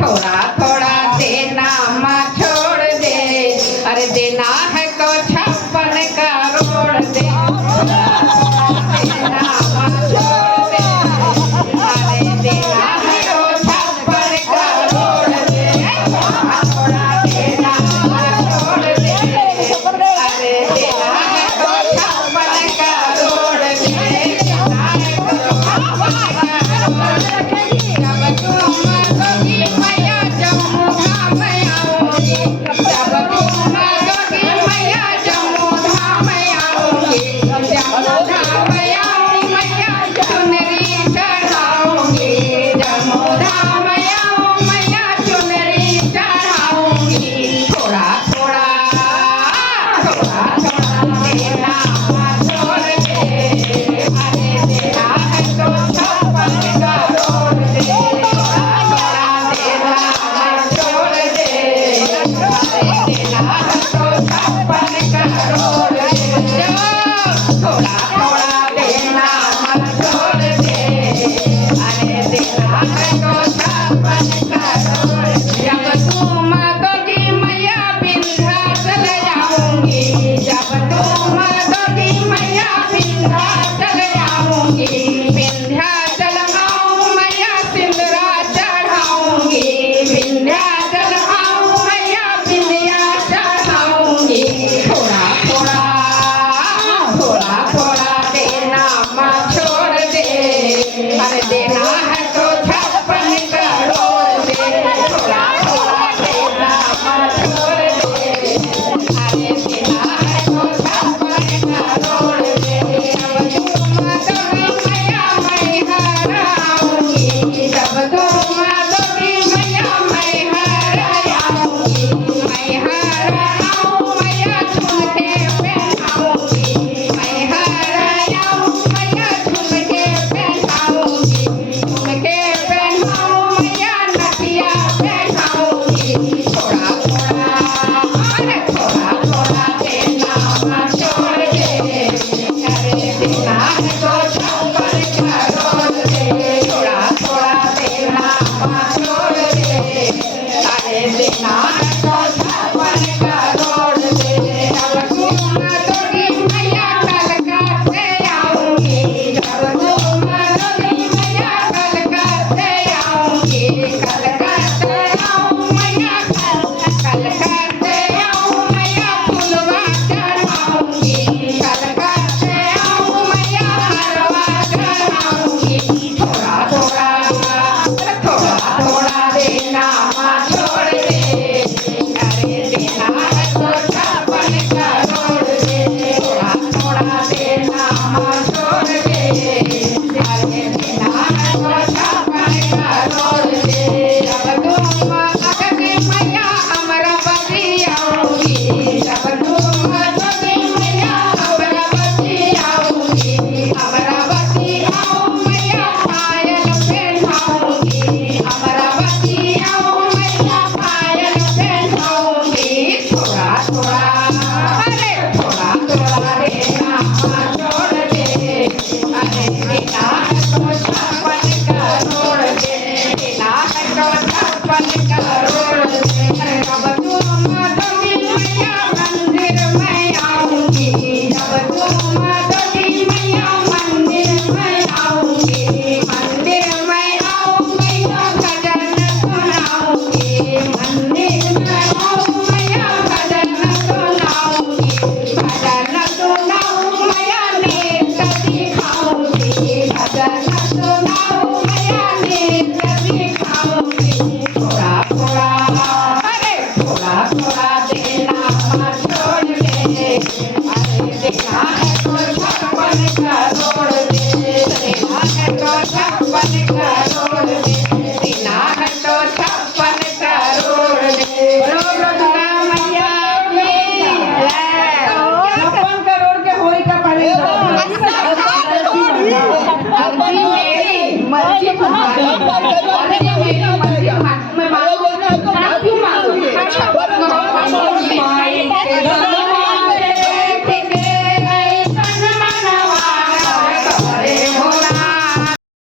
थोड़ा थोड़ा देना मत छोड़ दे, अरे देना है तो 56 करोड़ दे। थोड़ा थोड़ा देना मत छोड़ दे, अरे देना है तो 56 करोड़ दे। थोड़ा थोड़ा देना मत छोड़ दे, अरे देना है तो 56 करोड़ दे। देना है तो 56 करोड़ दे। जब तुम दोगी मैया जम्मू धाम आऊंगी, जब तुम दोगी मैया जम्मू धाम आऊंगी, जम्मू धाम आऊं मैया चुनरी चढ़ाऊंगी, जम्मू धाम आऊं मैया चुनरी चढ़ाऊंगी। थोड़ा थोड़ा थोड़ा थोड़ा देना मत छोड़ दे, अरे देना है तो 56 करोड़ दे। थोड़ा थोड़ा देना मत छोड़ दे, अरे देना है तो 56 करोड़ दे। थोड़ा थोड़ा देना मत छोड़ दे, अरे देना है तो 56 करोड़ दे। जब तुम दोगी मैया विंध्याचल जाऊंगी, जब तुम दोगी मैया विंध्याचल जाऊंगी, विंध्याचल आऊं मैया सिंदूरा चढ़ाऊंगी, विंध्याचल आऊं मैया बिंदिया चढ़ाऊंगी। थोड़ा थोड़ा थोड़ा थोड़ा देना मत छोड़ दे, अरे देना है तो 56 करोड़ दे। थोड़ा थोड़ा देना मत छोड़ दे, अरे देना है तो 56 करोड़ दे। जब तुम दोगी मैया मैं घर आऊंगी, जब तुम दोगी मैया मैं घर आऊंगी, मैं घर आऊं मैया झुमके पहनाऊंगी, मैं घर आऊं मैया झुमके पहनाऊंगी, झुमके पहनाऊं मैया नथिया पहनाऊंगी। थोड़ा थोड़ा अरे थोड़ा थोड़ा देना मत छोड़ दे, अरे देना है तो 56 करोड़ दे। थोड़ा थोड़ा देना मत छोड़ दे, अरे देना है तो 56 करोड़ दे। जब तुम दोगी मैया कलकत्ते आऊंगी, जब तुम दोगी मैया कलकत्ते आऊंगी, कलकत्ते आऊं मैया कलकत्ते आऊं मैया फुलवा चढ़ाऊंगी, कलकत्ते आऊं मैया हरवा चढ़ाऊंगी। थोड़ा थोड़ा थोड़ा देना मत छोड़ दे, अरे देना है तो 56 करोड़ दे। थोड़ा थोड़ा देना मत छोड़ दे, अरे देना है तो 56 करोड़ दे। जब तुम दोगी मैया अमरावती आऊंगी, जब तुम दोगी मैया अमरावती आऊंगी, अमरावती आऊं मैया पायल पहनाऊंगी, अमरावती आऊं मैया पायल पहनाऊंगी। थोड़ा थोड़ा अरे थोड़ा थोड़ा देना मत छोड़ दे, अरे देना है तो 56 करोड़ दे। देना है तो 56 करोड़ दे।